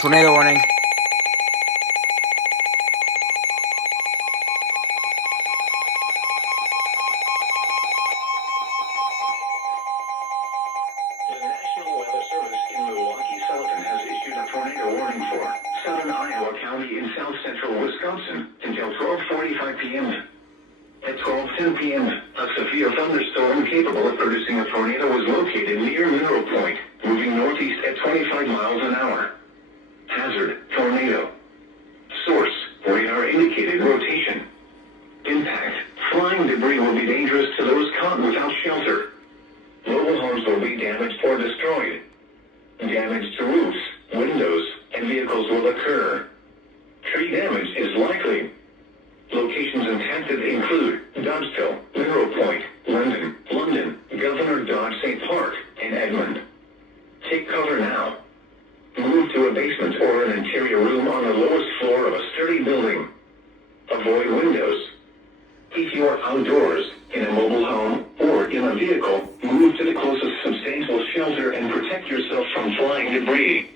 Tornado warning. The National Weather Service in Milwaukee-Sullivan has issued a tornado warning for southern Iowa County in south-central Wisconsin until 12:45 p.m. At 12:10 p.m., a severe thunderstorm capable of producing a tornado was located near Mineral Point, moving northeast at 25 miles an hour. Hazard, tornado. Source, radar indicated rotation. Impact, flying debris will be dangerous to those caught without shelter. Mobile homes will be damaged or destroyed. Damage to roofs, windows, and vehicles will occur. Tree damage is likely. Locations impacted include Dodgeville, Mineral Point, London, Governor Dodge St. Park, and Edmond. Take cover now. Move to a basement or an interior room on the lowest floor of a sturdy building. Avoid windows. If you are outdoors, in a mobile home, or in a vehicle, move to the closest substantial shelter and protect yourself from flying debris.